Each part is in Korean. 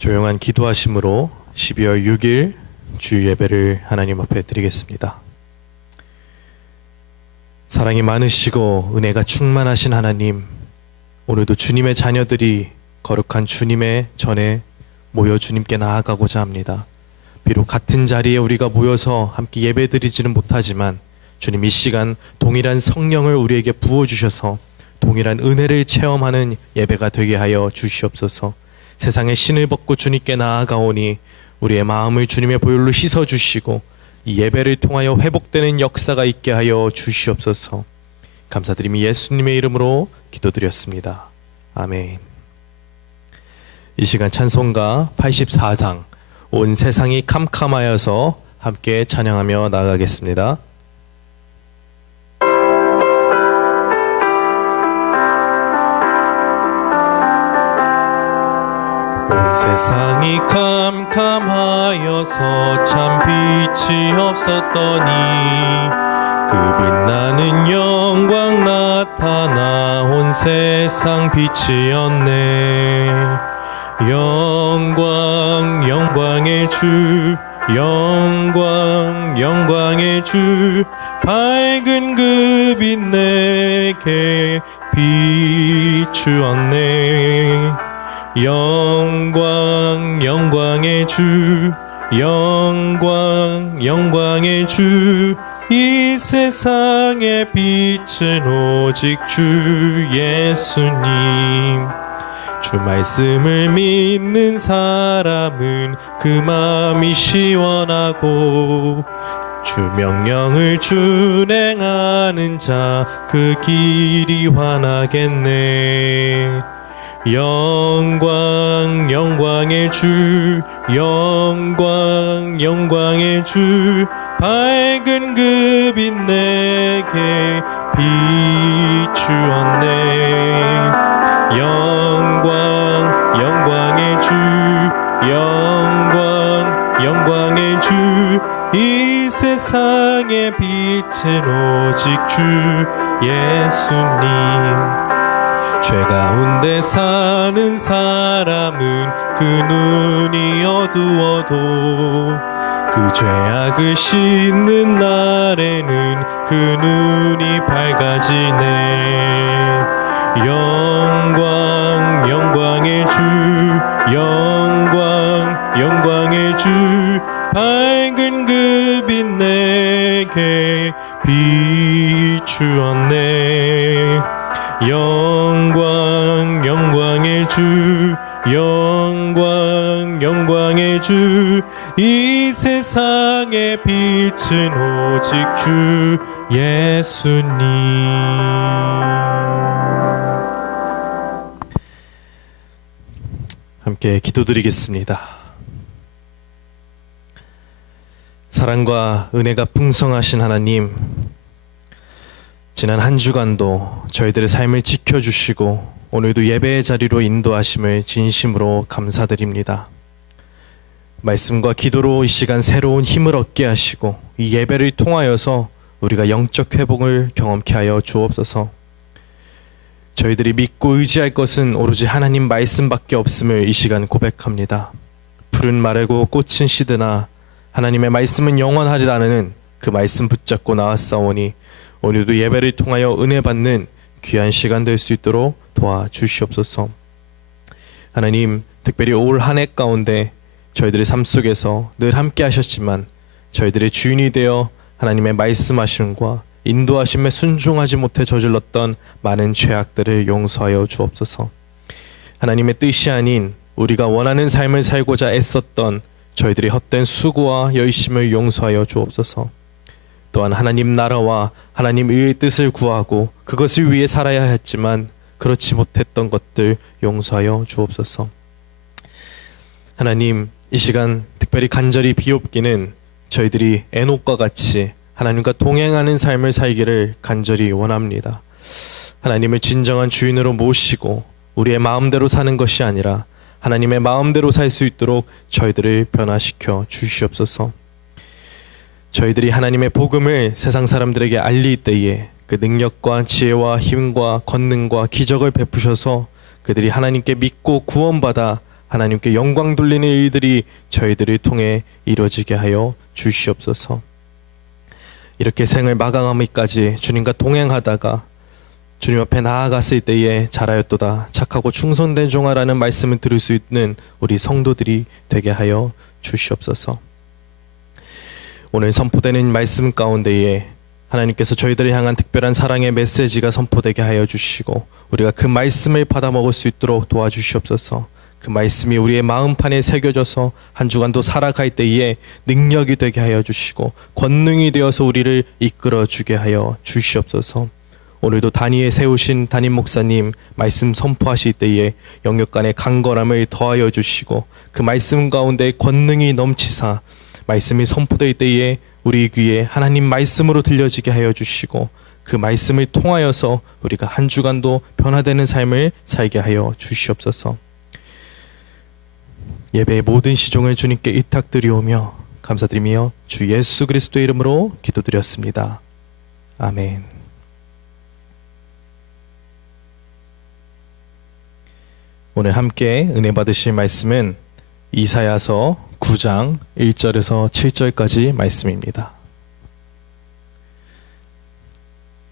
조용한 기도하심으로 12월 6일 주일 예배를 하나님 앞에 드리겠습니다. 사랑이 많으시고 은혜가 충만하신 하나님, 오늘도 주님의 자녀들이 거룩한 주님의 전에 모여 주님께 나아가고자 합니다. 비록 같은 자리에 우리가 모여서 함께 예배드리지는 못하지만 주님 이 시간 동일한 성령을 우리에게 부어주셔서 동일한 은혜를 체험하는 예배가 되게 하여 주시옵소서. 세상의 신을 벗고 주님께 나아가오니 우리의 마음을 주님의 보혈로 씻어주시고 이 예배를 통하여 회복되는 역사가 있게 하여 주시옵소서. 감사드리며 예수님의 이름으로 기도드렸습니다. 아멘. 이 시간 찬송가 84장 온 세상이 캄캄하여서 함께 찬양하며 나아가겠습니다. 온 세상이 캄캄하여서 참 빛이 없었더니 그 빛나는 영광 나타나 온 세상 빛이었네. 영광 영광의 주, 영광 영광의 주, 밝은 그 빛 내게 비추었네. 영광 영광의 주, 영광 영광의 주, 이 세상의 빛은 오직 주 예수님. 주 말씀을 믿는 사람은 그 마음이 시원하고 주 명령을 준행하는 자 그 길이 환하겠네. 영광 영광의 주, 영광 영광의 주, 밝은 그 빛 내게 비추었네. 영광 영광의 주, 영광 영광의 주, 이 세상의 빛은 오직 주 예수님. 죄 가운데 사는 사람은 그 눈이 어두워도 그 죄악을 씻는 날에는 그 눈이 밝아지네. 영광 영광의 주, 영광 영광의 주, 밝은 그 빛 내게 비추었네. 영광 영광의 주, 영광 영광의 주, 이 세상의 빛은 오직 주 예수님. 함께 기도드리겠습니다. 사랑과 은혜가 풍성하신 하나님, 지난 한 주간도 저희들의 삶을 지켜주시고 오늘도 예배의 자리로 인도하심을 진심으로 감사드립니다. 말씀과 기도로 이 시간 새로운 힘을 얻게 하시고 이 예배를 통하여서 우리가 영적 회복을 경험케 하여 주옵소서. 저희들이 믿고 의지할 것은 오로지 하나님 말씀밖에 없음을 이 시간 고백합니다. 풀은 마르고 꽃은 시드나 하나님의 말씀은 영원하리라는 그 말씀 붙잡고 나왔사오니 오늘도 예배를 통하여 은혜 받는 귀한 시간 될 수 있도록 도와주시옵소서. 하나님, 특별히 올 한 해 가운데 저희들의 삶 속에서 늘 함께 하셨지만 저희들의 주인이 되어 하나님의 말씀하심과 인도하심에 순종하지 못해 저질렀던 많은 죄악들을 용서하여 주옵소서. 하나님의 뜻이 아닌 우리가 원하는 삶을 살고자 애썼던 저희들의 헛된 수고와 열심을 용서하여 주옵소서. 또한 하나님 나라와 하나님 의의 뜻을 구하고 그것을 위해 살아야 했지만 그렇지 못했던 것들 용서하여 주옵소서. 하나님, 이 시간 특별히 간절히 비옵기는 저희들이 에녹과 같이 하나님과 동행하는 삶을 살기를 간절히 원합니다. 하나님을 진정한 주인으로 모시고 우리의 마음대로 사는 것이 아니라 하나님의 마음대로 살 수 있도록 저희들을 변화시켜 주시옵소서. 저희들이 하나님의 복음을 세상 사람들에게 알릴 때에 그 능력과 지혜와 힘과 권능과 기적을 베푸셔서 그들이 하나님께 믿고 구원받아 하나님께 영광 돌리는 일들이 저희들을 통해 이루어지게 하여 주시옵소서. 이렇게 생을 마감하기까지 주님과 동행하다가 주님 앞에 나아갔을 때에 잘하였도다 착하고 충성된 종아라는 말씀을 들을 수 있는 우리 성도들이 되게 하여 주시옵소서. 오늘 선포되는 말씀 가운데에 하나님께서 저희들을 향한 특별한 사랑의 메시지가 선포되게 하여 주시고 우리가 그 말씀을 받아 먹을 수 있도록 도와주시옵소서. 그 말씀이 우리의 마음판에 새겨져서 한 주간도 살아갈 때에 능력이 되게 하여 주시고 권능이 되어서 우리를 이끌어 주게 하여 주시옵소서. 오늘도 단위에 세우신 담임 목사님 말씀 선포하실 때에 영역 간의 강건함을 더하여 주시고 그 말씀 가운데 권능이 넘치사 말씀이 선포될 때에 우리 귀에 하나님 말씀으로 들려지게 하여 주시고 그 말씀을 통하여서 우리가 한 주간도 변화되는 삶을 살게 하여 주시옵소서. 예배의 모든 시종을 주님께 의탁드리오며 감사드리며 주 예수 그리스도의 이름으로 기도드렸습니다. 아멘. 오늘 함께 은혜 받으실 말씀은 이사야서 9장 1절에서 7절까지 말씀입니다.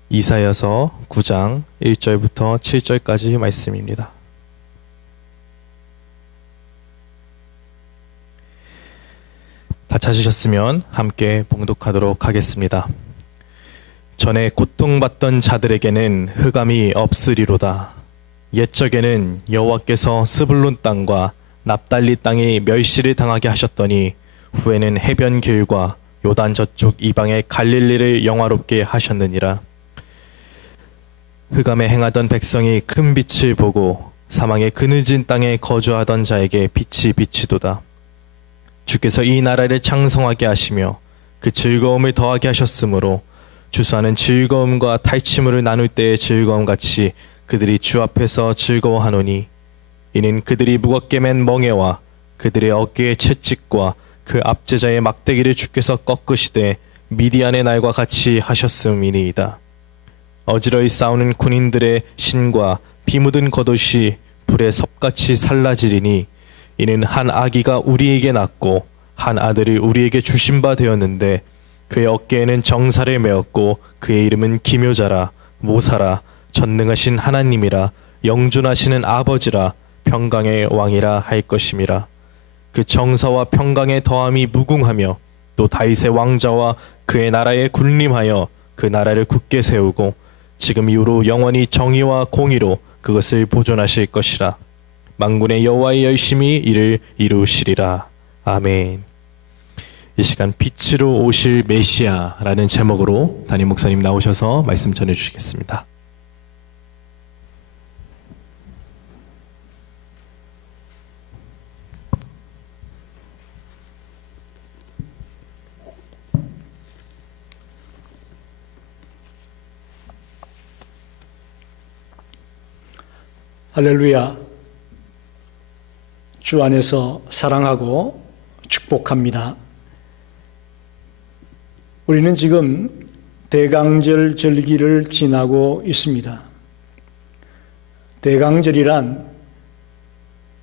이사야서 9장 1절부터 7절까지 말씀입니다. 다 찾으셨으면 함께 봉독하도록 하겠습니다. 전에 고통받던 자들에게는 흑암이 없으리로다. 옛적에는 여호와께서 스불론 땅과 납달리 땅이 멸시를 당하게 하셨더니 후에는 해변 길과 요단 저쪽 이방의 갈릴리를 영화롭게 하셨느니라. 흑암에 행하던 백성이 큰 빛을 보고 사망의 그늘진 땅에 거주하던 자에게 빛이 비치도다. 주께서 이 나라를 창성하게 하시며 그 즐거움을 더하게 하셨으므로 주수하는 즐거움과 탈취물을 나눌 때의 즐거움같이 그들이 주 앞에서 즐거워하노니 이는 그들이 무겁게 맨 멍에와 그들의 어깨의 채찍과 그 압제자의 막대기를 주께서 꺾으시되 미디안의 날과 같이 하셨음이니이다. 어지러이 싸우는 군인들의 신과 피 묻은 겉옷이 불에 섭같이 살라지리니 이는 한 아기가 우리에게 낳고 한 아들을 우리에게 주신 바 되었는데 그의 어깨에는 정사를 메었고 그의 이름은 기묘자라 모사라 전능하신 하나님이라 영존하시는 아버지라 평강의 왕이라 할 것임이라. 그 정사와 평강의 더함이 무궁하며 또 다윗의 왕자와 그의 나라에 군림하여 그 나라를 굳게 세우고 지금 이후로 영원히 정의와 공의로 그것을 보존하실 것이라. 만군의 여호와의 열심히 이를 이루시리라. 아멘. 이 시간 빛으로 오실 메시아라는 제목으로 담임 목사님 나오셔서 말씀 전해주시겠습니다. 할렐루야. 주 안에서 사랑하고 축복합니다. 우리는 지금 대강절 절기를 지나고 있습니다. 대강절이란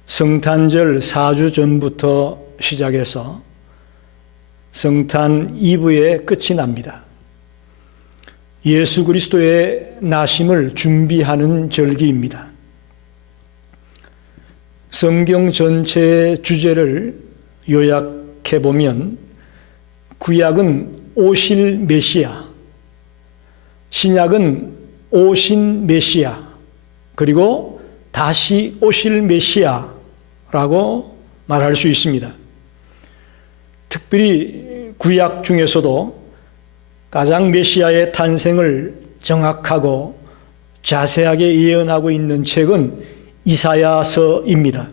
성탄절 4주 전부터 시작해서 성탄 이브에 끝이 납니다. 예수 그리스도의 나심을 준비하는 절기입니다. 성경 전체의 주제를 요약해보면 구약은 오실 메시아, 신약은 오신 메시아, 그리고 다시 오실 메시아라고 말할 수 있습니다. 특별히 구약 중에서도 가장 메시아의 탄생을 정확하고 자세하게 예언하고 있는 책은 이사야서입니다.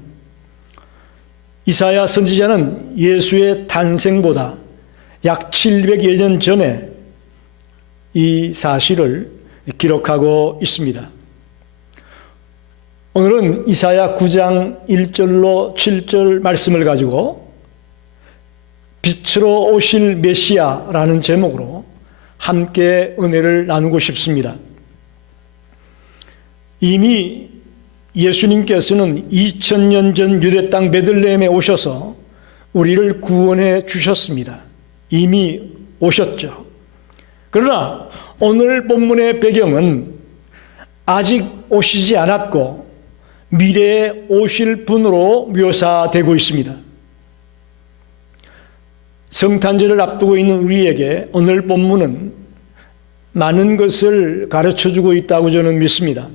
이사야 선지자는 예수의 탄생보다 약 700여 년 전에 이 사실을 기록하고 있습니다. 오늘은 이사야 9장 1절로 7절 말씀을 가지고 빛으로 오실 메시아라는 제목으로 함께 은혜를 나누고 싶습니다. 이미 예수님께서는 2000년 전 유대 땅 베들레헴에 오셔서 우리를 구원해 주셨습니다. 이미 오셨죠. 그러나 오늘 본문의 배경은 아직 오시지 않았고 미래에 오실 분으로 묘사되고 있습니다. 성탄절을 앞두고 있는 우리에게 오늘 본문은 많은 것을 가르쳐주고 있다고 저는 믿습니다.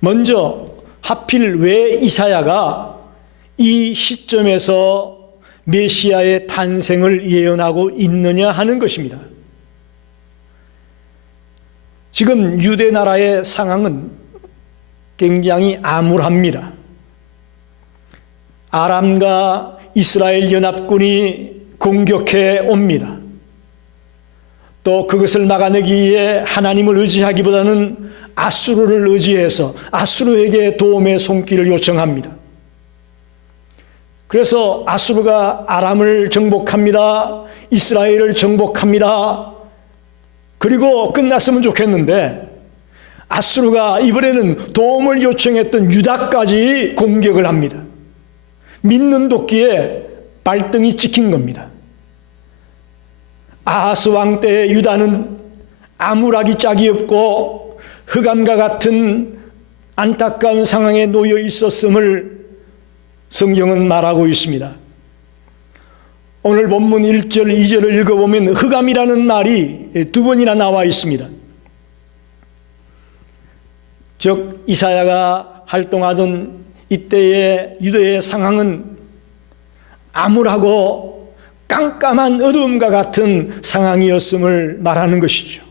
먼저 하필 왜 이사야가 이 시점에서 메시아의 탄생을 예언하고 있느냐 하는 것입니다. 지금 유대 나라의 상황은 굉장히 암울합니다. 아람과 이스라엘 연합군이 공격해 옵니다. 또 그것을 막아내기 위해 하나님을 의지하기보다는 아수르를 의지해서 아수르에게 도움의 손길을 요청합니다. 그래서 아수르가 아람을 정복합니다. 이스라엘을 정복합니다. 그리고 끝났으면 좋겠는데 아수르가 이번에는 도움을 요청했던 유다까지 공격을 합니다. 믿는 도끼에 발등이 찍힌 겁니다. 아하스 왕 때의 유다는 암울하기 짝이 없고 흑암과 같은 안타까운 상황에 놓여 있었음을 성경은 말하고 있습니다. 오늘 본문 1절, 2절을 읽어보면 흑암이라는 말이 두 번이나 나와 있습니다. 즉 이사야가 활동하던 이때의 유대의 상황은 암울하고 깜깜한 어두움과 같은 상황이었음을 말하는 것이죠.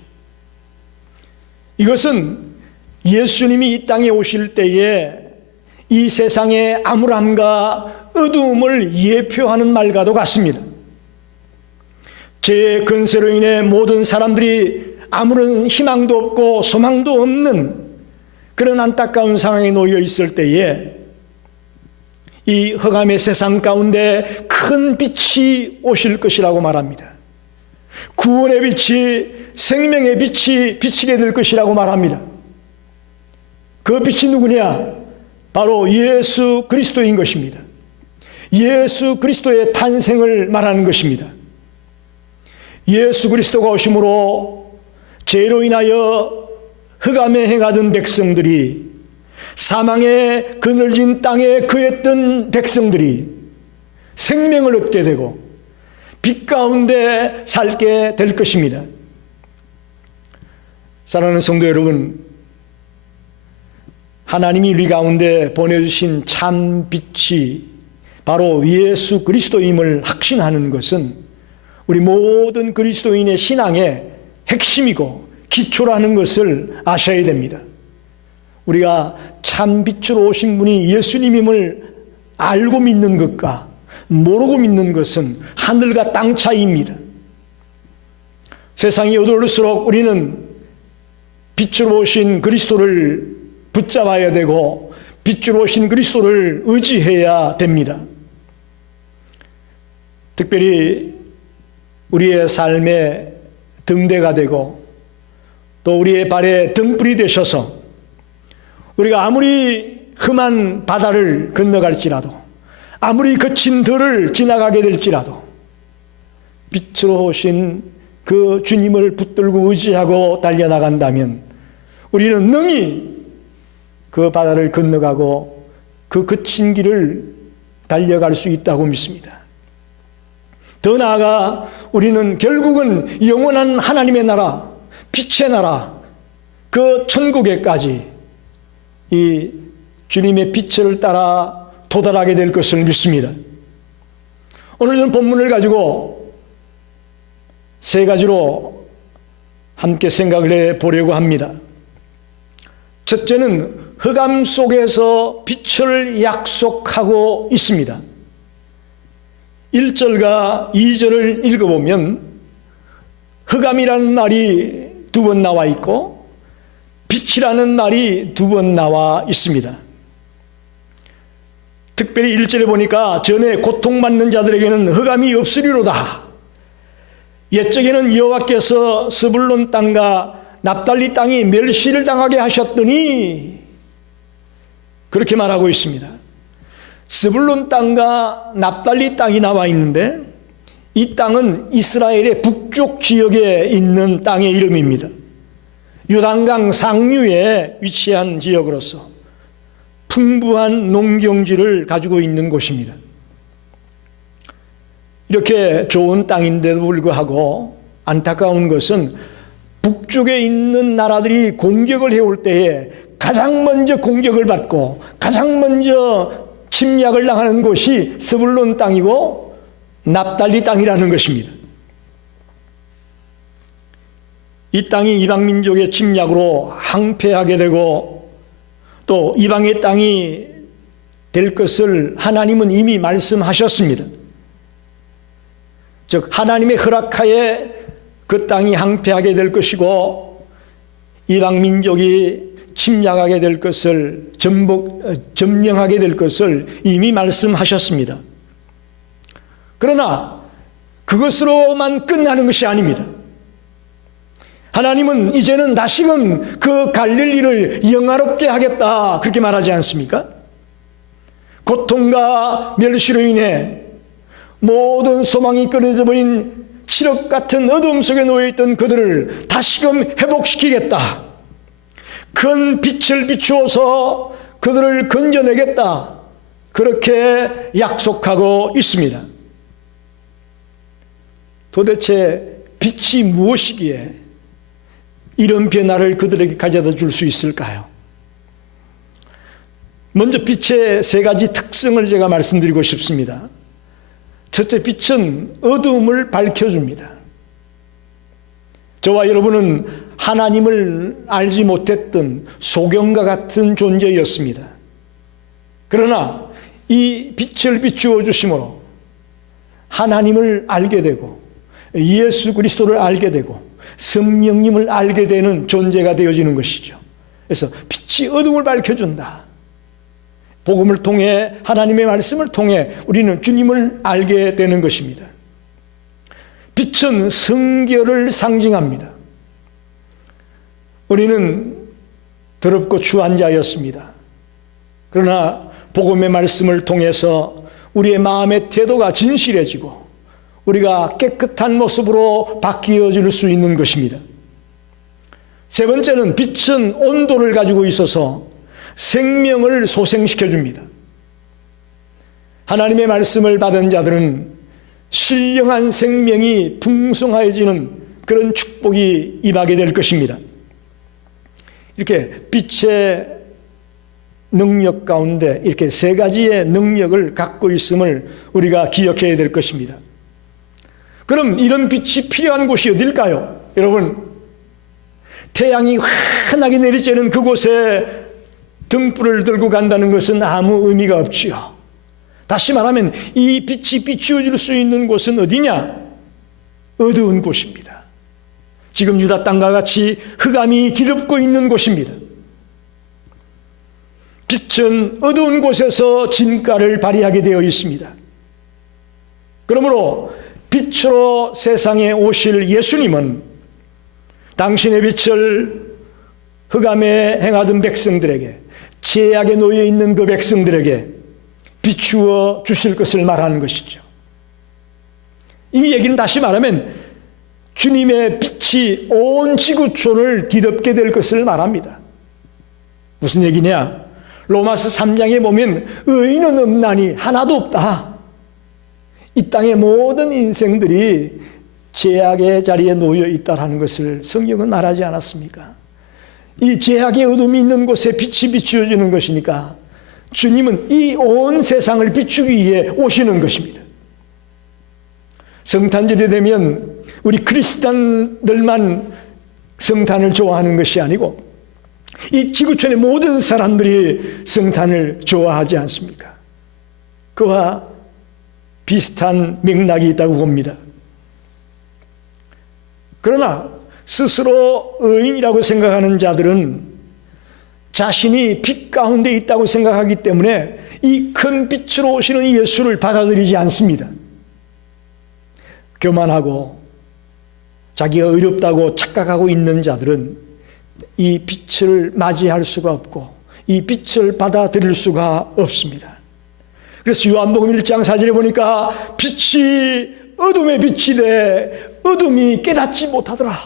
이것은 예수님이 이 땅에 오실 때에 이 세상의 암울함과 어두움을 예표하는 말과도 같습니다. 죄의 근세로 인해 모든 사람들이 아무런 희망도 없고 소망도 없는 그런 안타까운 상황에 놓여 있을 때에 이 흑암의 세상 가운데 큰 빛이 오실 것이라고 말합니다. 구원의 빛이, 생명의 빛이 비치게 될 것이라고 말합니다. 그 빛이 누구냐? 바로 예수 그리스도인 것입니다. 예수 그리스도의 탄생을 말하는 것입니다. 예수 그리스도가 오심으로 죄로 인하여 흑암에 행하던 백성들이, 사망의 그늘진 땅에 거했던 백성들이 생명을 얻게 되고 빛 가운데 살게 될 것입니다. 사랑하는 성도 여러분, 하나님이 우리 가운데 보내주신 참 빛이 바로 예수 그리스도임을 확신하는 것은 우리 모든 그리스도인의 신앙의 핵심이고 기초라는 것을 아셔야 됩니다. 우리가 참 빛으로 오신 분이 예수님임을 알고 믿는 것과 모르고 믿는 것은 하늘과 땅 차이입니다. 세상이 어두울수록 우리는 빛으로 오신 그리스도를 붙잡아야 되고 빛으로 오신 그리스도를 의지해야 됩니다. 특별히 우리의 삶의 등대가 되고 또 우리의 발에 등불이 되셔서 우리가 아무리 험한 바다를 건너갈지라도, 아무리 거친 들을 지나가게 될지라도 빛으로 오신 그 주님을 붙들고 의지하고 달려나간다면 우리는 능히 그 바다를 건너가고 그 거친 길을 달려갈 수 있다고 믿습니다. 더 나아가 우리는 결국은 영원한 하나님의 나라, 빛의 나라, 그 천국에까지 이 주님의 빛을 따라 도달하게 될 것을 믿습니다. 오늘은 본문을 가지고 세 가지로 함께 생각을 해보려고 합니다. 첫째는 흑암 속에서 빛을 약속하고 있습니다. 1절과 2절을 읽어보면 흑암이라는 말이 두 번 나와 있고 빛이라는 말이 두 번 나와 있습니다. 특별히 1절에 보니까 전에 고통받는 자들에게는 흑암이 없으리로다. 옛적에는 여호와께서 스불론 땅과 납달리 땅이 멸시를 당하게 하셨더니 그렇게 말하고 있습니다. 스불론 땅과 납달리 땅이 나와 있는데 이 땅은 이스라엘의 북쪽 지역에 있는 땅의 이름입니다. 요단강 상류에 위치한 지역으로서 풍부한 농경지를 가지고 있는 곳입니다. 이렇게 좋은 땅인데도 불구하고 안타까운 것은 북쪽에 있는 나라들이 공격을 해올 때에 가장 먼저 공격을 받고 가장 먼저 침략을 당하는 곳이 스불론 땅이고 납달리 땅이라는 것입니다. 이 땅이 이방 민족의 침략으로 항폐하게 되고 또 이방의 땅이 될 것을 하나님은 이미 말씀하셨습니다. 즉 하나님의 허락하에 그 땅이 항폐하게 될 것이고 이방 민족이 침략하게 될 것을 점령하게 될 것을 이미 말씀하셨습니다. 그러나 그것으로만 끝나는 것이 아닙니다. 하나님은 이제는 다시금 그 갈릴리를 영화롭게 하겠다 그렇게 말하지 않습니까? 고통과 멸시로 인해 모든 소망이 끊어져 버린 칠흑 같은 어둠 속에 놓여있던 그들을 다시금 회복시키겠다. 큰 빛을 비추어서 그들을 건져내겠다. 그렇게 약속하고 있습니다. 도대체 빛이 무엇이기에 이런 변화를 그들에게 가져다 줄 수 있을까요? 먼저 빛의 세 가지 특성을 제가 말씀드리고 싶습니다. 첫째, 빛은 어두움을 밝혀줍니다. 저와 여러분은 하나님을 알지 못했던 소경과 같은 존재였습니다. 그러나 이 빛을 비추어 주심으로 하나님을 알게 되고 예수 그리스도를 알게 되고 성령님을 알게 되는 존재가 되어지는 것이죠. 그래서 빛이 어둠을 밝혀준다. 복음을 통해 하나님의 말씀을 통해 우리는 주님을 알게 되는 것입니다. 빛은 성결을 상징합니다. 우리는 더럽고 추한 자였습니다. 그러나 복음의 말씀을 통해서 우리의 마음의 태도가 진실해지고 우리가 깨끗한 모습으로 바뀌어질 수 있는 것입니다. 세 번째는 빛은 온도를 가지고 있어서 생명을 소생시켜줍니다. 하나님의 말씀을 받은 자들은 신령한 생명이 풍성해지는 그런 축복이 임하게 될 것입니다. 이렇게 빛의 능력 가운데 이렇게 세 가지의 능력을 갖고 있음을 우리가 기억해야 될 것입니다. 그럼 이런 빛이 필요한 곳이 어딜까요? 여러분, 태양이 환하게 내리쬐는 그곳에 등불을 들고 간다는 것은 아무 의미가 없지요. 다시 말하면 이 빛이 비추어질 수 있는 곳은 어디냐? 어두운 곳입니다. 지금 유다 땅과 같이 흑암이 뒤덮고 있는 곳입니다. 빛은 어두운 곳에서 진가를 발휘하게 되어 있습니다. 그러므로 빛으로 세상에 오실 예수님은 당신의 빛을 흑암에 행하던 백성들에게, 죄악에 놓여 있는 그 백성들에게 비추어 주실 것을 말하는 것이죠. 이 얘기는 다시 말하면 주님의 빛이 온 지구촌을 뒤덮게 될 것을 말합니다. 무슨 얘기냐? 로마서 3장에 보면 의인은 없나니 하나도 없다. 이 땅의 모든 인생들이 죄악의 자리에 놓여 있다는 것을 성경은 말하지 않았습니까? 이 죄악의 어둠이 있는 곳에 빛이 비추어지는 것이니까 주님은 이 온 세상을 비추기 위해 오시는 것입니다. 성탄절이 되면 우리 크리스찬들만 성탄을 좋아하는 것이 아니고 이 지구촌의 모든 사람들이 성탄을 좋아하지 않습니까? 그와 비슷한 맥락이 있다고 봅니다. 그러나 스스로 의인이라고 생각하는 자들은 자신이 빛 가운데 있다고 생각하기 때문에 이 큰 빛으로 오시는 예수를 받아들이지 않습니다. 교만하고 자기가 의롭다고 착각하고 있는 자들은 이 빛을 맞이할 수가 없고 이 빛을 받아들일 수가 없습니다. 그래서 요한복음 1장 4절에 보니까 빛이 어둠의 빛이되 어둠이 깨닫지 못하더라.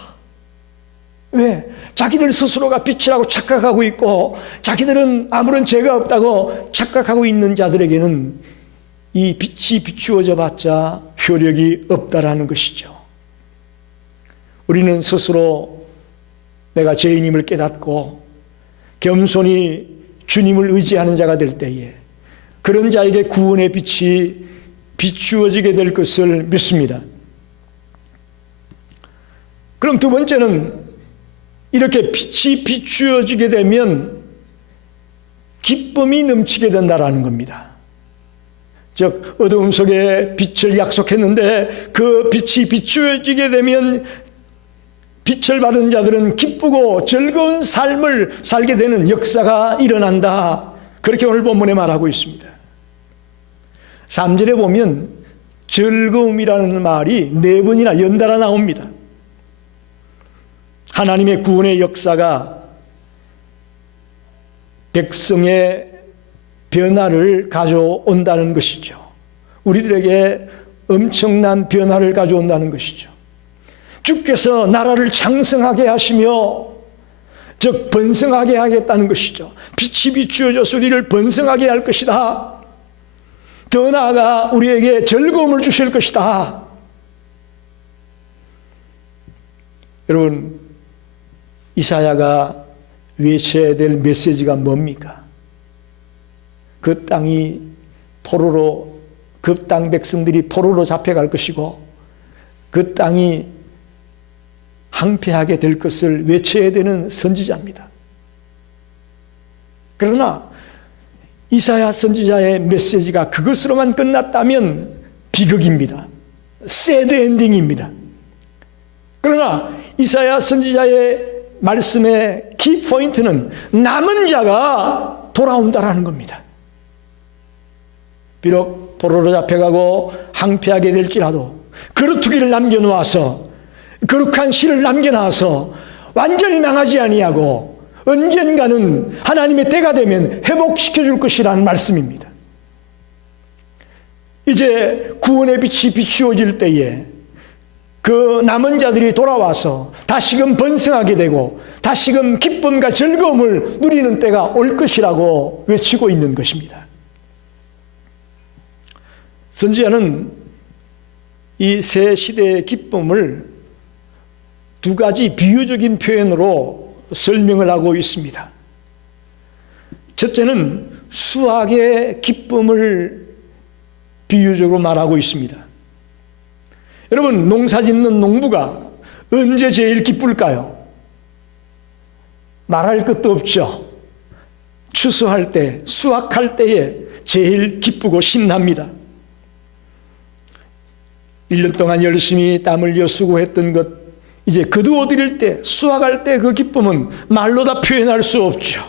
왜? 자기들 스스로가 빛이라고 착각하고 있고 자기들은 아무런 죄가 없다고 착각하고 있는 자들에게는 이 빛이 비추어져 봤자 효력이 없다라는 것이죠. 우리는 스스로 내가 죄인임을 깨닫고 겸손히 주님을 의지하는 자가 될 때에 그런 자에게 구원의 빛이 비추어지게 될 것을 믿습니다. 그럼 두 번째는 이렇게 빛이 비추어지게 되면 기쁨이 넘치게 된다라는 겁니다. 즉 어두움 속에 빛을 약속했는데 그 빛이 비추어지게 되면 빛을 받은 자들은 기쁘고 즐거운 삶을 살게 되는 역사가 일어난다. 그렇게 오늘 본문에 말하고 있습니다. 3절에 보면 즐거움이라는 말이 4번이나 연달아 나옵니다. 하나님의 구원의 역사가 백성의 변화를 가져온다는 것이죠. 우리들에게 엄청난 변화를 가져온다는 것이죠. 주께서 나라를 창성하게 하시며 즉 번성하게 하겠다는 것이죠. 빛이 비추어져서 우리를 번성하게 할 것이다. 더 나아가 우리에게 즐거움을 주실 것이다. 여러분, 이사야가 외쳐야 될 메시지가 뭡니까? 그 땅이 포로로, 그 땅 백성들이 포로로 잡혀갈 것이고 그 땅이 항폐하게 될 것을 외쳐야 되는 선지자입니다. 그러나 이사야 선지자의 메시지가 그것으로만 끝났다면 비극입니다. 새드 엔딩입니다. 그러나 이사야 선지자의 말씀의 키포인트는 남은 자가 돌아온다라는 겁니다. 비록 포로로 잡혀가고 항폐하게 될지라도 거루투기를 남겨놓아서 거룩한 실을 남겨놔서 완전히 망하지 아니하고 언젠가는 하나님의 때가 되면 회복시켜 줄 것이라는 말씀입니다. 이제 구원의 빛이 비추어질 때에 그 남은 자들이 돌아와서 다시금 번성하게 되고 다시금 기쁨과 즐거움을 누리는 때가 올 것이라고 외치고 있는 것입니다. 선지자는 이 새 시대의 기쁨을 두 가지 비유적인 표현으로 설명을 하고 있습니다. 첫째는 수확의 기쁨을 비유적으로 말하고 있습니다. 여러분, 농사 짓는 농부가 언제 제일 기쁠까요? 말할 것도 없죠. 추수할 때, 수확할 때에 제일 기쁘고 신납니다. 1년 동안 열심히 땀 흘려 수고했던 것 이제 거두어들일 때, 수확할 때 그 기쁨은 말로 다 표현할 수 없죠.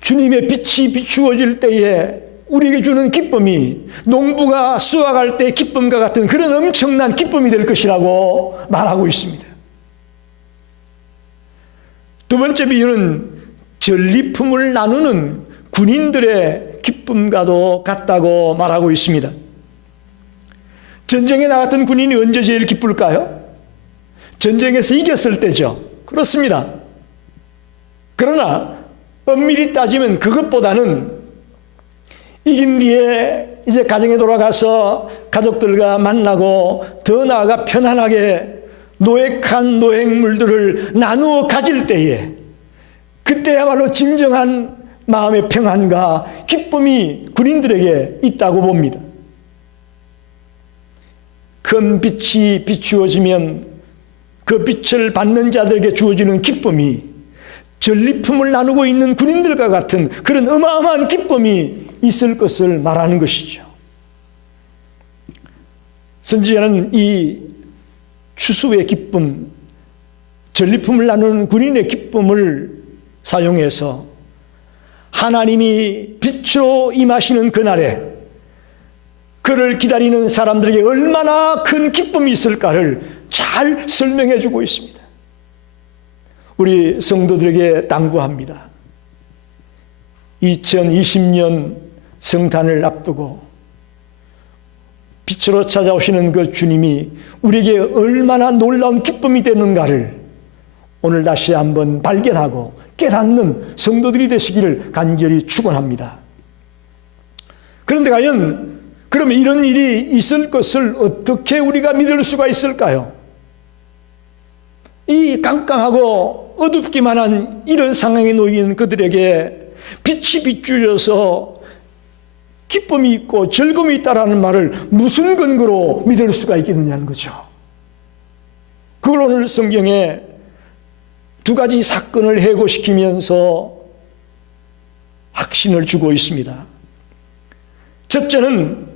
주님의 빛이 비추어질 때에 우리에게 주는 기쁨이 농부가 수확할 때 기쁨과 같은 그런 엄청난 기쁨이 될 것이라고 말하고 있습니다. 두 번째 비유는 전리품을 나누는 군인들의 기쁨과도 같다고 말하고 있습니다. 전쟁에 나갔던 군인이 언제 제일 기쁠까요? 전쟁에서 이겼을 때죠. 그렇습니다. 그러나 엄밀히 따지면 그것보다는 이긴 뒤에 이제 가정에 돌아가서 가족들과 만나고 더 나아가 편안하게 노획한 노획물들을 나누어 가질 때에 그때야말로 진정한 마음의 평안과 기쁨이 군인들에게 있다고 봅니다. 큰 빛이 비추어지면 그 빛을 받는 자들에게 주어지는 기쁨이 전리품을 나누고 있는 군인들과 같은 그런 어마어마한 기쁨이 있을 것을 말하는 것이죠. 선지자는 이 추수의 기쁨, 전리품을 나누는 군인의 기쁨을 사용해서 하나님이 빛으로 임하시는 그날에 그를 기다리는 사람들에게 얼마나 큰 기쁨이 있을까를 잘 설명해 주고 있습니다. 우리 성도들에게 당부합니다. 2020년 성탄을 앞두고 빛으로 찾아오시는 그 주님이 우리에게 얼마나 놀라운 기쁨이 되는가를 오늘 다시 한번 발견하고 깨닫는 성도들이 되시기를 간절히 축원합니다. 그런데 과연 그러면 이런 일이 있을 것을 어떻게 우리가 믿을 수가 있을까요? 이 깜깜하고 어둡기만 한 이런 상황에 놓인 그들에게 빛이 비추어서 기쁨이 있고 즐거움이 있다라는 말을 무슨 근거로 믿을 수가 있겠느냐는 거죠. 그걸 오늘 성경에 두 가지 사건을 해고시키면서 확신을 주고 있습니다. 첫째는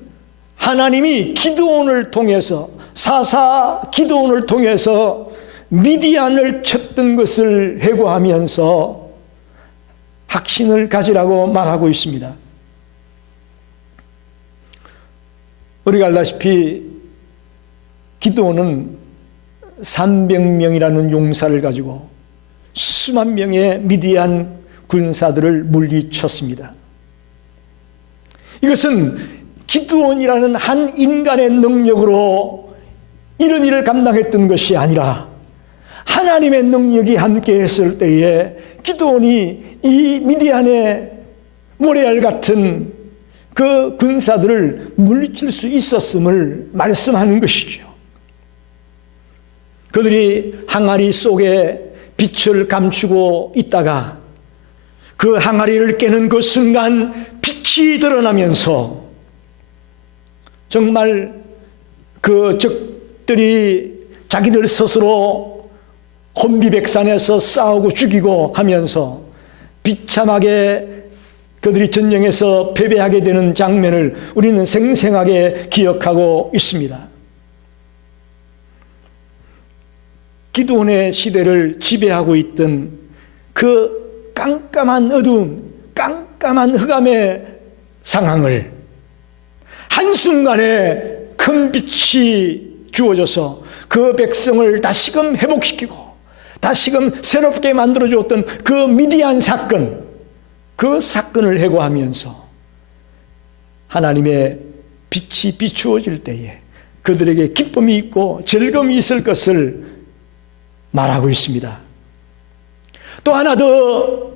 하나님이 기드온을 통해서 사사 기드온을 통해서 미디안을 쳤던 것을 해고하면서 확신을 가지라고 말하고 있습니다. 우리가 알다시피 기드온은 300명이라는 용사를 가지고 수만 명의 미디안 군사들을 물리쳤습니다. 이것은 기드온이라는 한 인간의 능력으로 이런 일을 감당했던 것이 아니라 하나님의 능력이 함께 했을 때에 기드온이 이 미디안의 모래알 같은 그 군사들을 물리칠 수 있었음을 말씀하는 것이죠. 그들이 항아리 속에 빛을 감추고 있다가 그 항아리를 깨는 그 순간 빛이 드러나면서 정말 그 적들이 자기들 스스로 혼비백산에서 싸우고 죽이고 하면서 비참하게 그들이 전쟁에서 패배하게 되는 장면을 우리는 생생하게 기억하고 있습니다. 기드온의 시대를 지배하고 있던 그 깜깜한 어두움, 깜깜한 흑암의 상황을 한순간에 큰 빛이 주어져서 그 백성을 다시금 회복시키고 다시금 새롭게 만들어주었던 그 미디안 사건, 그 사건을 해고하면서 하나님의 빛이 비추어질 때에 그들에게 기쁨이 있고 즐거움이 있을 것을 말하고 있습니다. 또 하나 더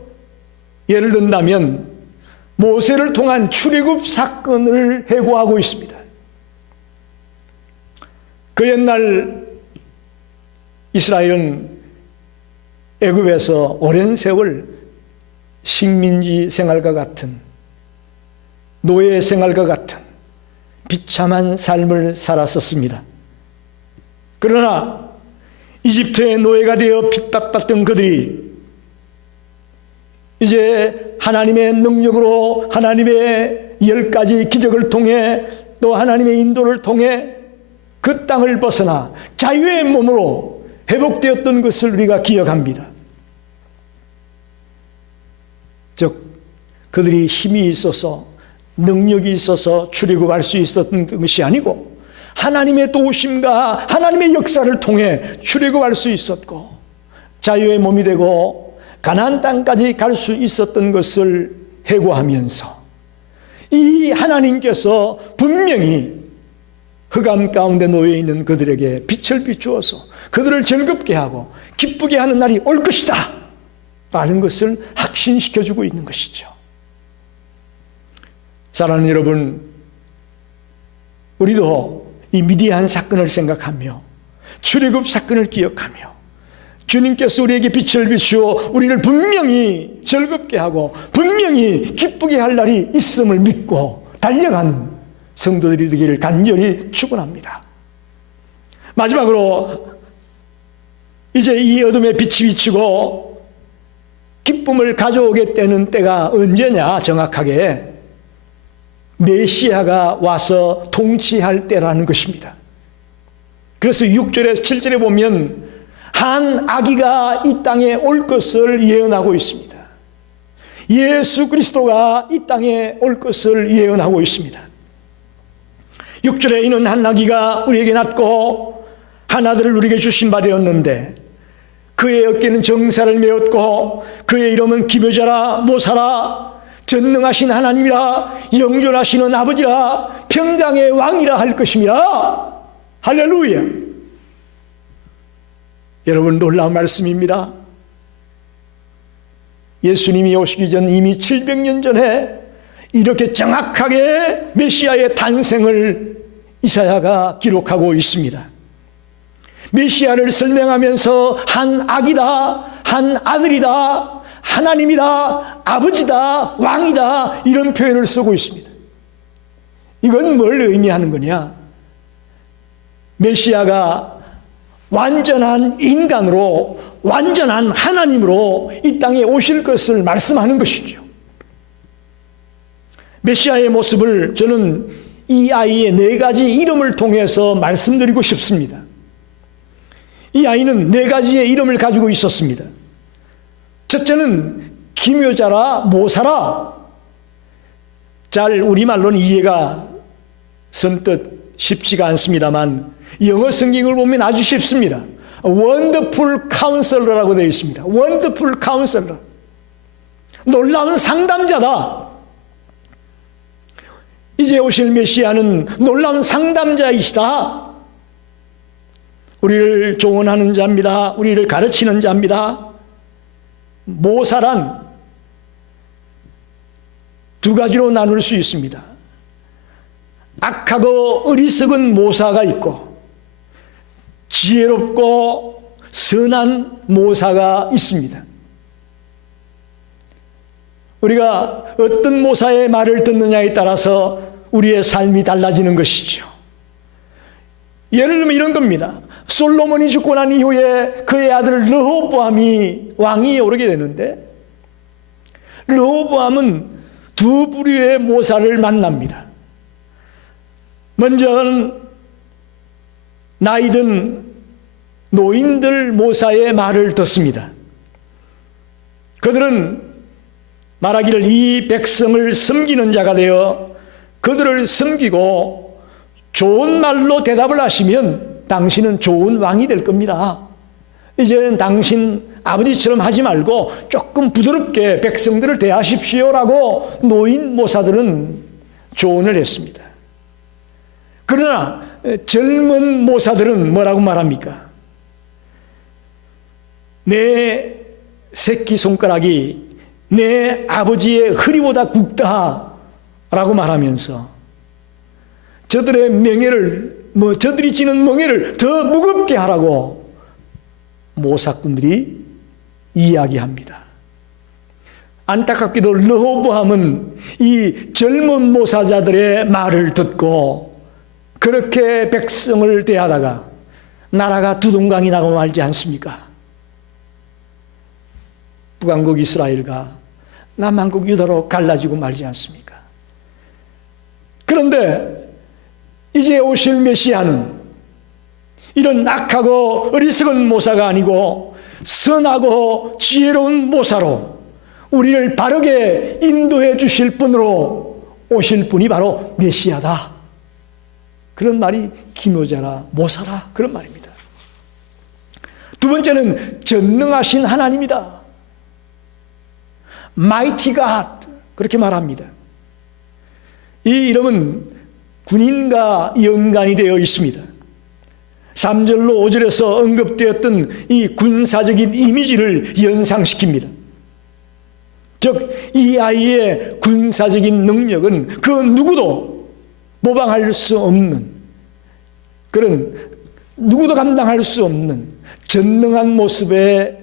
예를 든다면 모세를 통한 출애굽 사건을 해고하고 있습니다. 그 옛날 이스라엘은 애굽에서 오랜 세월 식민지 생활과 같은 노예 생활과 같은 비참한 삶을 살았었습니다. 그러나 이집트의 노예가 되어 핍박받던 그들이 이제 하나님의 능력으로 하나님의 10가지 기적을 통해 또 하나님의 인도를 통해 그 땅을 벗어나 자유의 몸으로 회복되었던 것을 우리가 기억합니다. 즉 그들이 힘이 있어서 능력이 있어서 출애굽할 수 있었던 것이 아니고 하나님의 도우심과 하나님의 역사를 통해 출애굽할 수 있었고 자유의 몸이 되고 가나안 땅까지 갈 수 있었던 것을 해고하면서 이 하나님께서 분명히 흑암 가운데 놓여 있는 그들에게 빛을 비추어서 그들을 즐겁게 하고 기쁘게 하는 날이 올 것이다 라는 것을 확신시켜주고 있는 것이죠. 사랑하는 여러분, 우리도 이 미디안 사건을 생각하며 출애굽 사건을 기억하며 주님께서 우리에게 빛을 비추어 우리를 분명히 즐겁게 하고 분명히 기쁘게 할 날이 있음을 믿고 달려가는 성도들이 되기를 간절히 축원합니다. 마지막으로 이제 이 어둠의 빛이 비치고 기쁨을 가져오게 되는 때가 언제냐? 정확하게 메시아가 와서 통치할 때라는 것입니다. 그래서 6절에서 7절에 보면 한 아기가 이 땅에 올 것을 예언하고 있습니다. 예수 그리스도가 이 땅에 올 것을 예언하고 있습니다. 6절에 이는 한 아기가 우리에게 낳고 한 아들을 우리에게 주신 바 되었는데 그의 어깨는 정사를 메었고 그의 이름은 기묘자라 모사라 전능하신 하나님이라 영존하시는 아버지라 평강의 왕이라 할 것입니다. 할렐루야. 여러분, 놀라운 말씀입니다. 예수님이 오시기 전 이미 700년 전에 이렇게 정확하게 메시아의 탄생을 이사야가 기록하고 있습니다. 메시아를 설명하면서 한 아기다, 한 아들이다, 하나님이다, 아버지다, 왕이다, 이런 표현을 쓰고 있습니다. 이건 뭘 의미하는 거냐? 메시아가 완전한 인간으로, 완전한 하나님으로 이 땅에 오실 것을 말씀하는 것이죠. 메시아의 모습을 저는 이 아이의 4가지 이름을 통해서 말씀드리고 싶습니다. 이 아이는 4가지의 이름을 가지고 있었습니다. 첫째는 기묘자라 모사라. 잘 우리말로는 이해가 선뜻 쉽지가 않습니다만 영어 성경을 보면 아주 쉽습니다. Wonderful Counselor라고 되어 있습니다. Wonderful Counselor. 놀라운 상담자다. 이제 오실 메시아는 놀라운 상담자이시다. 우리를 조언하는 자입니다. 우리를 가르치는 자입니다. 모사란 2가지로 나눌 수 있습니다. 악하고 어리석은 모사가 있고 지혜롭고 선한 모사가 있습니다. 우리가 어떤 모사의 말을 듣느냐에 따라서 우리의 삶이 달라지는 것이죠. 예를 들면 이런 겁니다. 솔로몬이 죽고 난 이후에 그의 아들 르호보암이 왕위에 오르게 되는데 르호보암은 2 부류의 모사를 만납니다. 먼저는 나이든 노인들 모사의 말을 듣습니다. 그들은 말하기를 이 백성을 섬기는 자가 되어 그들을 섬기고 좋은 말로 대답을 하시면 당신은 좋은 왕이 될 겁니다. 이제는 당신 아버지처럼 하지 말고 조금 부드럽게 백성들을 대하십시오라고 노인 모사들은 조언을 했습니다. 그러나 젊은 모사들은 뭐라고 말합니까? 내 새끼손가락이 내 아버지의 허리보다 굵다라고 말하면서 저들의 명예를, 저들이 지는 멍에를 더 무겁게 하라고 모사꾼들이 이야기합니다. 안타깝게도 르호보암은 이 젊은 모사자들의 말을 듣고 그렇게 백성을 대하다가 나라가 두동강이 나고 말지 않습니까? 북왕국 이스라엘과 남왕국 유다로 갈라지고 말지 않습니까? 그런데 이제 오실 메시아는 이런 악하고 어리석은 모사가 아니고 선하고 지혜로운 모사로 우리를 바르게 인도해 주실 분으로 오실 분이 바로 메시아다. 그런 말이 기묘자라 모사라 그런 말입니다. 2번째는 전능하신 하나님이다. Mighty God 그렇게 말합니다. 이 이름은 군인과 연관이 되어 있습니다. 3절로 5절에서 언급되었던 이 군사적인 이미지를 연상시킵니다. 즉, 이 아이의 군사적인 능력은 그 누구도 모방할 수 없는 그런 누구도 감당할 수 없는 전능한 모습의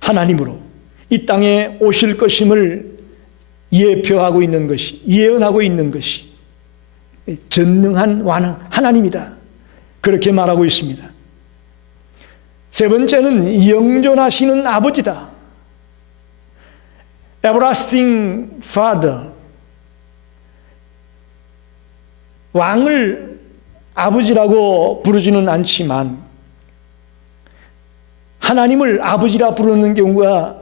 하나님으로 이 땅에 오실 것임을 예표하고 있는 것이, 예언하고 있는 것이 전능한 하나님이다. 그렇게 말하고 있습니다. 3번째는 영존하시는 아버지다. Everlasting Father. 왕을 아버지라고 부르지는 않지만 하나님을 아버지라 부르는 경우가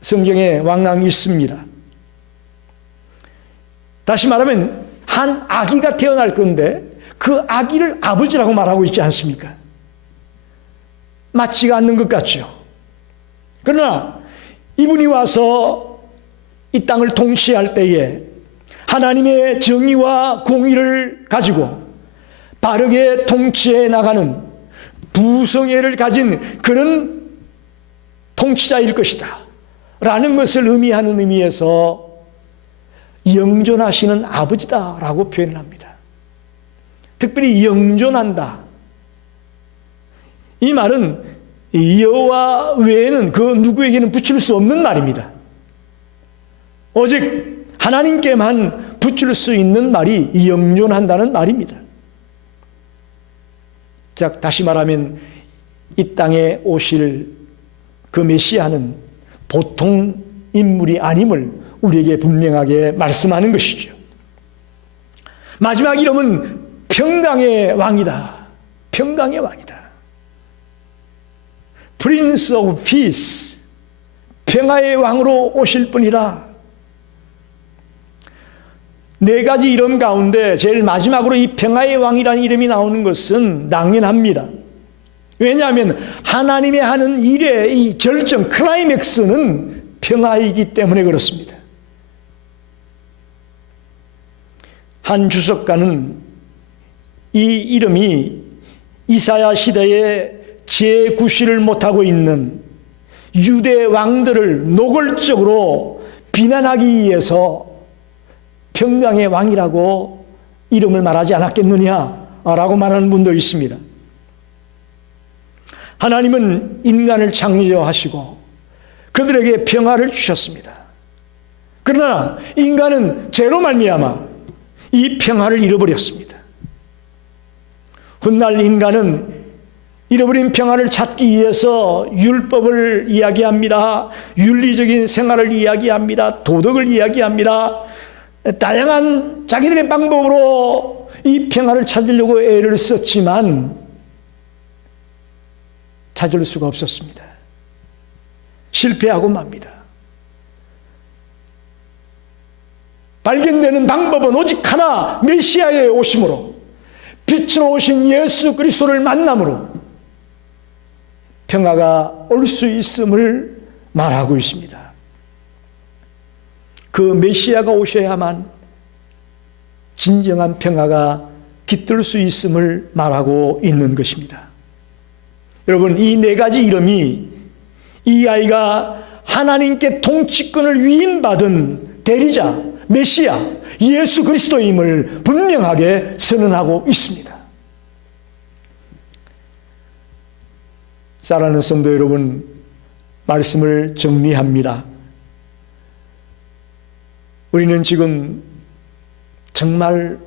성경에 왕왕 있습니다. 다시 말하면 한 아기가 태어날 건데 그 아기를 아버지라고 말하고 있지 않습니까? 맞지가 않는 것 같죠. 그러나 이분이 와서 이 땅을 통치할 때에 하나님의 정의와 공의를 가지고 바르게 통치해 나가는 부성애를 가진 그런 통치자일 것이다 라는 것을 의미하는 의미에서 영존하시는 아버지다라고 표현을 합니다. 특별히 영존한다. 이 말은 여호와 외에는 그 누구에게는 붙일 수 없는 말입니다. 오직 하나님께만 붙일 수 있는 말이 영존한다는 말입니다. 자, 다시 말하면 이 땅에 오실 그 메시아는 보통 인물이 아님을 우리에게 분명하게 말씀하는 것이죠. 마지막 이름은 평강의 왕이다. 평강의 왕이다. Prince of Peace, 평화의 왕으로 오실 분이라. 네 가지 이름 가운데 제일 마지막으로 이 평화의 왕이라는 이름이 나오는 것은 당연합니다. 왜냐하면 하나님의 하는 일의 이 결정, 클라이맥스는 평화이기 때문에 그렇습니다. 한 주석가는 이 이름이 이사야 시대에 재구실을 못하고 있는 유대 왕들을 노골적으로 비난하기 위해서 평강의 왕이라고 이름을 말하지 않았겠느냐라고 말하는 분도 있습니다. 하나님은 인간을 창조하시고 그들에게 평화를 주셨습니다. 그러나 인간은 죄로 말미암아 이 평화를 잃어버렸습니다. 훗날 인간은 잃어버린 평화를 찾기 위해서 율법을 이야기합니다. 윤리적인 생활을 이야기합니다. 도덕을 이야기합니다. 다양한 자기들의 방법으로 이 평화를 찾으려고 애를 썼지만 찾을 수가 없었습니다. 실패하고 맙니다. 발견되는 방법은 오직 하나, 메시아의 오심으로, 빛으로 오신 예수 그리스도를 만남으로 평화가 올 수 있음을 말하고 있습니다. 그 메시아가 오셔야만 진정한 평화가 깃들 수 있음을 말하고 있는 것입니다. 여러분, 이 네 가지 이름이 이 아이가 하나님께 통치권을 위임받은 대리자, 메시아, 예수 그리스도임을 분명하게 선언하고 있습니다. 사랑하는 성도 여러분, 말씀을 정리합니다. 우리는 지금 정말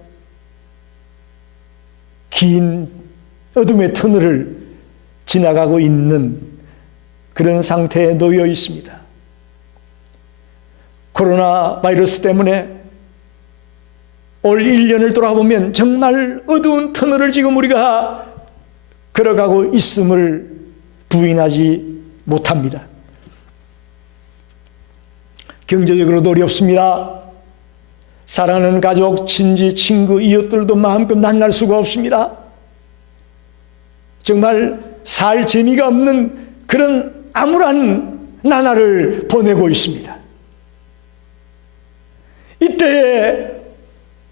긴 어둠의 터널을 지나가고 있는 그런 상태에 놓여 있습니다. 코로나 바이러스 때문에 올 1년을 돌아보면 정말 어두운 터널을 지금 우리가 걸어가고 있음을 부인하지 못합니다. 경제적으로도 어렵습니다. 사랑하는 가족, 친지, 친구, 이웃들도 마음껏 만날 수가 없습니다. 정말 살 재미가 없는 그런 암울한 나날을 보내고 있습니다. 이때에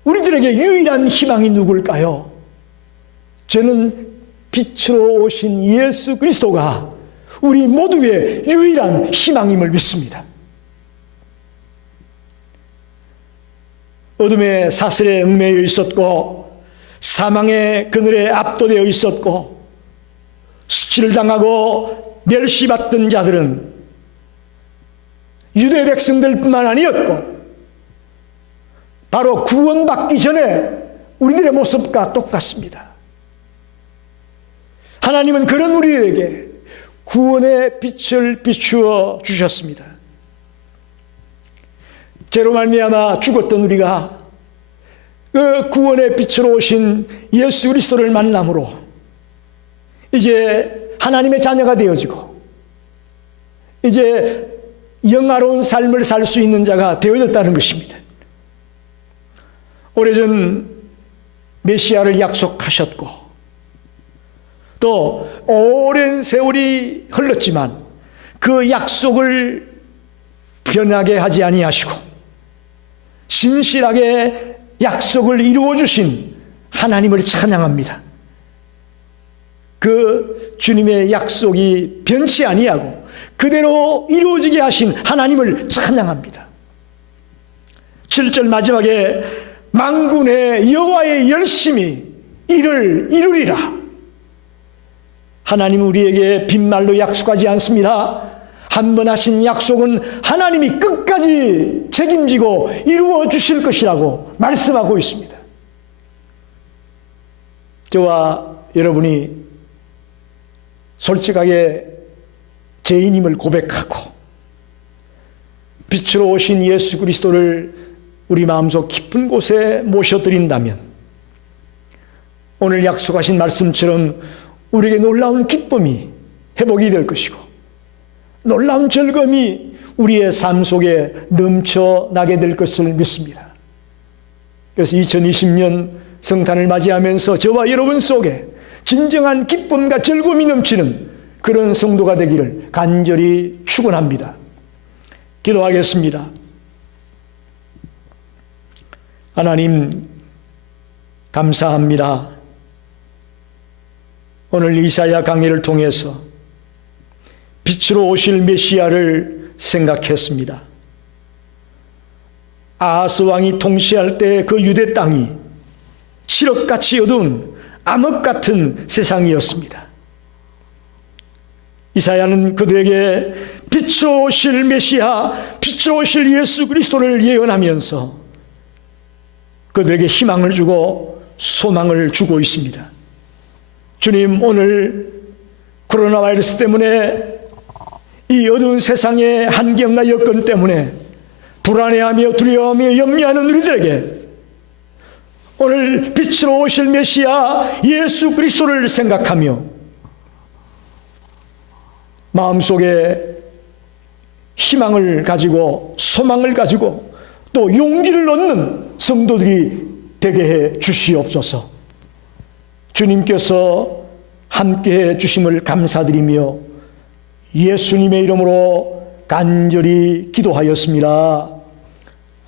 우리들에게 유일한 희망이 누굴까요? 저는 빛으로 오신 예수 그리스도가 우리 모두의 유일한 희망임을 믿습니다. 어둠의 사슬에 얽매여 있었고 사망의 그늘에 압도되어 있었고 수치를 당하고 멸시받던 자들은 유대 백성들뿐만 아니었고 바로 구원받기 전에 우리들의 모습과 똑같습니다. 하나님은 그런 우리에게 구원의 빛을 비추어 주셨습니다. 죄로 말미암아 죽었던 우리가 그 구원의 빛으로 오신 예수 그리스도를 만남으로 이제 하나님의 자녀가 되어지고 이제 영화로운 삶을 살 수 있는 자가 되어졌다는 것입니다. 오래전 메시아를 약속하셨고 또 오랜 세월이 흘렀지만 그 약속을 변하게 하지 아니하시고 신실하게 약속을 이루어 주신 하나님을 찬양합니다. 그 주님의 약속이 변치 아니하고 그대로 이루어지게 하신 하나님을 찬양합니다. 7절 마지막에 만군의 여호와의 열심히 이를 이루리라. 하나님은 우리에게 빈말로 약속하지 않습니다. 한 번 하신 약속은 하나님이 끝까지 책임지고 이루어 주실 것이라고 말씀하고 있습니다. 저와 여러분이 솔직하게 죄인임을 고백하고 빛으로 오신 예수 그리스도를 우리 마음속 깊은 곳에 모셔드린다면 오늘 약속하신 말씀처럼 우리에게 놀라운 기쁨이 회복이 될 것이고 놀라운 즐거움이 우리의 삶 속에 넘쳐나게 될 것을 믿습니다. 그래서 2020년 성탄을 맞이하면서 저와 여러분 속에 진정한 기쁨과 즐거움이 넘치는 그런 성도가 되기를 간절히 축원합니다. 기도하겠습니다. 하나님 감사합니다. 오늘 이사야 강해를 통해서 빛으로 오실 메시아를 생각했습니다. 아하스 왕이 통치할 때 그 유대 땅이 칠흑같이 어두운 암흑 같은 세상이었습니다. 이사야는 그들에게 빛으로 오실 메시아, 빛으로 오실 예수 그리스도를 예언하면서 그들에게 희망을 주고 소망을 주고 있습니다. 주님, 오늘 코로나 바이러스 때문에 이 어두운 세상의 환경과 여건 때문에 불안해하며 두려워하며 염려하는 우리들에게 오늘 빛으로 오실 메시아 예수 그리스도를 생각하며 마음속에 희망을 가지고 소망을 가지고 또 용기를 얻는 성도들이 되게 해 주시옵소서. 주님께서 함께해 주심을 감사드리며 예수님의 이름으로 간절히 기도하였습니다.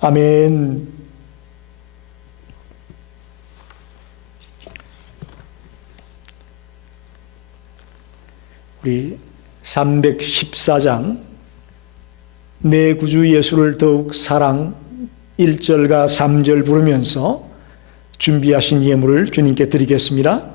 아멘. 우리 314장 내 구주 예수를 더욱 사랑 1절과 3절 부르면서 준비하신 예물을 주님께 드리겠습니다.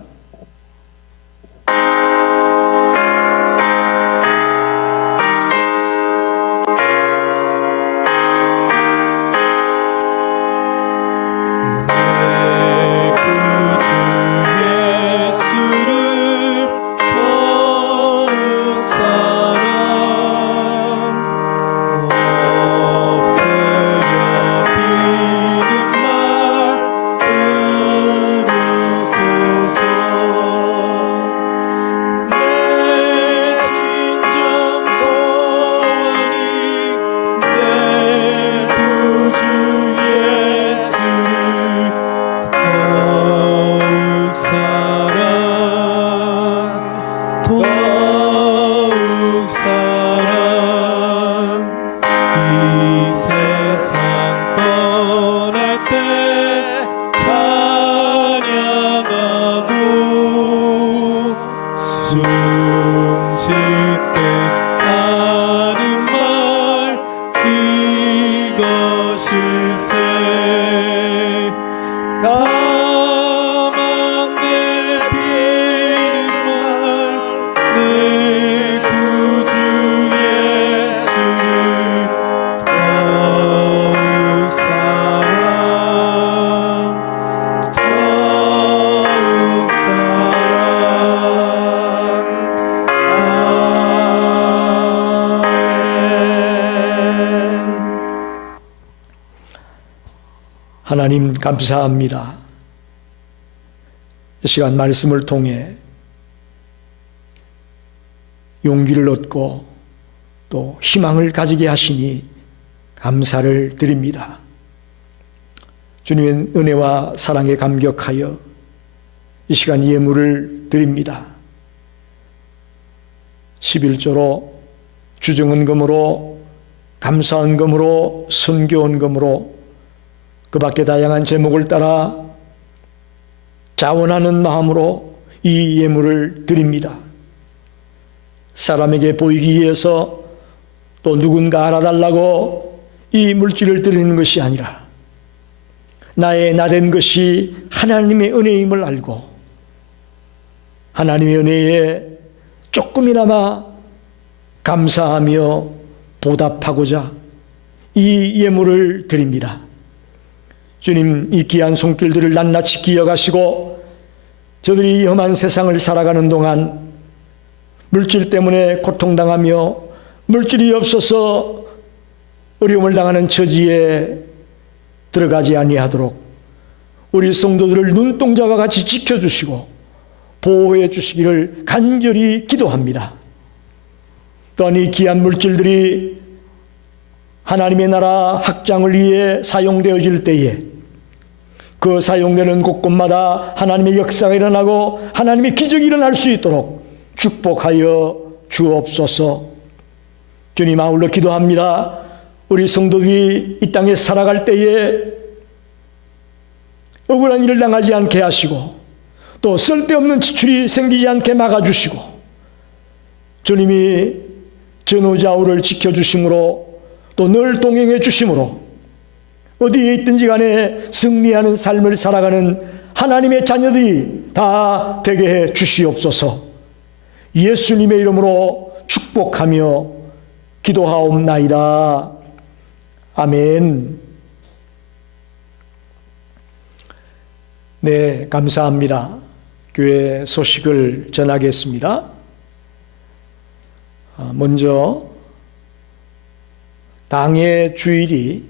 하나님 감사합니다. 이 시간 말씀을 통해 용기를 얻고 또 희망을 가지게 하시니 감사를 드립니다. 주님의 은혜와 사랑에 감격하여 이 시간 예물을 드립니다. 11조로 주정헌금으로 감사헌금으로 선교헌금으로 그 밖에 다양한 제목을 따라 자원하는 마음으로 이 예물을 드립니다. 사람에게 보이기 위해서 또 누군가 알아달라고 이 물질을 드리는 것이 아니라 나의 나된 것이 하나님의 은혜임을 알고 하나님의 은혜에 조금이나마 감사하며 보답하고자 이 예물을 드립니다. 주님, 이 귀한 손길들을 낱낱이 기억하시고 저들이 이 험한 세상을 살아가는 동안 물질 때문에 고통당하며 물질이 없어서 어려움을 당하는 처지에 들어가지 아니하도록 우리 성도들을 눈동자와 같이 지켜주시고 보호해 주시기를 간절히 기도합니다. 또한 이 귀한 물질들이 하나님의 나라 확장을 위해 사용되어질 때에 그 사용되는 곳곳마다 하나님의 역사가 일어나고 하나님의 기적이 일어날 수 있도록 축복하여 주옵소서. 주님, 아울러 기도합니다. 우리 성도들이 이 땅에 살아갈 때에 억울한 일을 당하지 않게 하시고 또 쓸데없는 지출이 생기지 않게 막아주시고 주님이 전우좌우를 지켜주심으로 또 늘 동행해 주심으로 어디에 있든지 간에 승리하는 삶을 살아가는 하나님의 자녀들이 다 되게 해 주시옵소서. 예수님의 이름으로 축복하며 기도하옵나이다. 아멘. 네, 감사합니다. 교회 소식을 전하겠습니다. 먼저 당의 주일이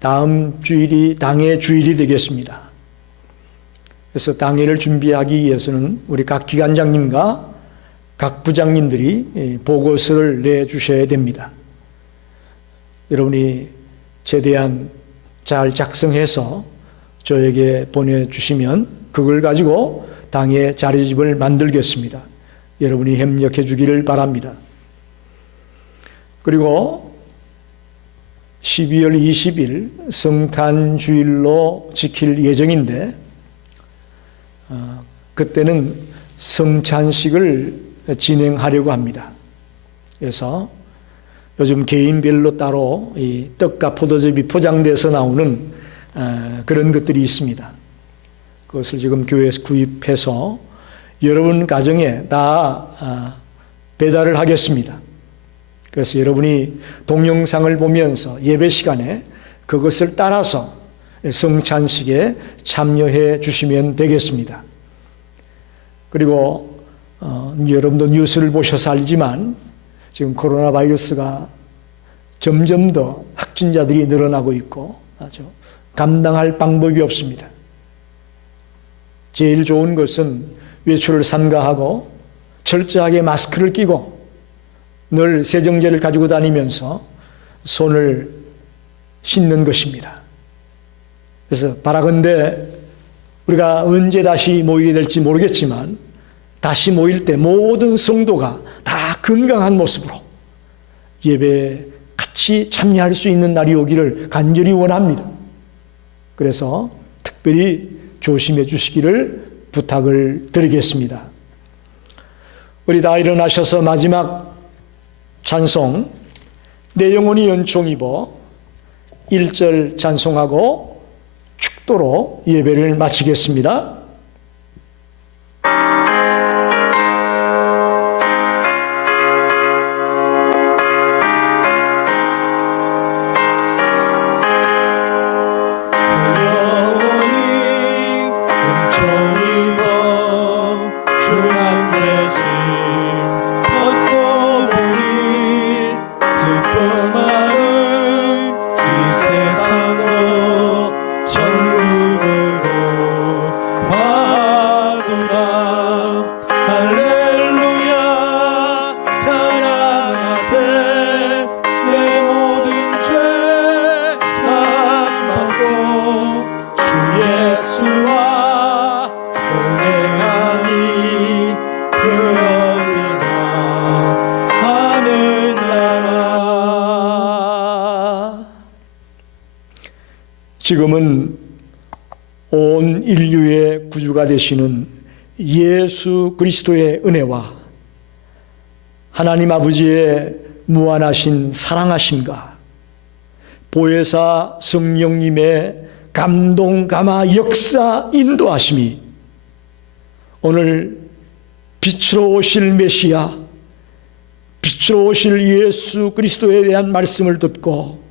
다음 주일이 당의 주일이 되겠습니다. 그래서 당회를 준비하기 위해서는 우리 각 기관장님과 각 부장님들이 보고서를 내주셔야 됩니다. 여러분이 최대한 잘 작성해서 저에게 보내주시면 그걸 가지고 당회 자료집을 만들겠습니다. 여러분이 협력해 주기를 바랍니다. 그리고 12월 20일 성탄주일로 지킬 예정인데 그때는 성찬식을 진행하려고 합니다. 그래서 요즘 개인별로 따로 이 떡과 포도즙이 포장돼서 나오는 그런 것들이 있습니다. 그것을 지금 교회에서 구입해서 여러분 가정에 다 배달을 하겠습니다. 그래서 여러분이 동영상을 보면서 예배 시간에 그것을 따라서 성찬식에 참여해 주시면 되겠습니다. 그리고 여러분도 뉴스를 보셔서 알지만 지금 코로나 바이러스가 점점 더 확진자들이 늘어나고 있고 아주 감당할 방법이 없습니다. 제일 좋은 것은 외출을 삼가하고 철저하게 마스크를 끼고 늘 세정제를 가지고 다니면서 손을 씻는 것입니다. 그래서 바라건대 우리가 언제 다시 모이게 될지 모르겠지만 다시 모일 때 모든 성도가 다 건강한 모습으로 예배에 같이 참여할 수 있는 날이 오기를 간절히 원합니다. 그래서 특별히 조심해 주시기를 부탁을 드리겠습니다. 우리 다 일어나셔서 마지막 찬송 내 영혼이 연총 입어 1절 찬송하고 축도로 예배를 마치겠습니다. 세상으로 전국으로 지금은 온 인류의 구주가 되시는 예수 그리스도의 은혜와 하나님 아버지의 무한하신 사랑하심과 보혜사 성령님의 감동, 감화, 역사, 인도하심이 오늘 빛으로 오실 메시아, 빛으로 오실 예수 그리스도에 대한 말씀을 듣고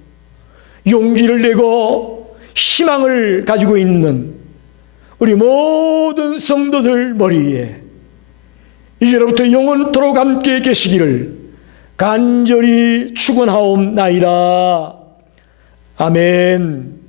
용기를 내고 희망을 가지고 있는 우리 모든 성도들 머리에 이제로부터 영원토록 함께 계시기를 간절히 축원하옵나이다. 아멘.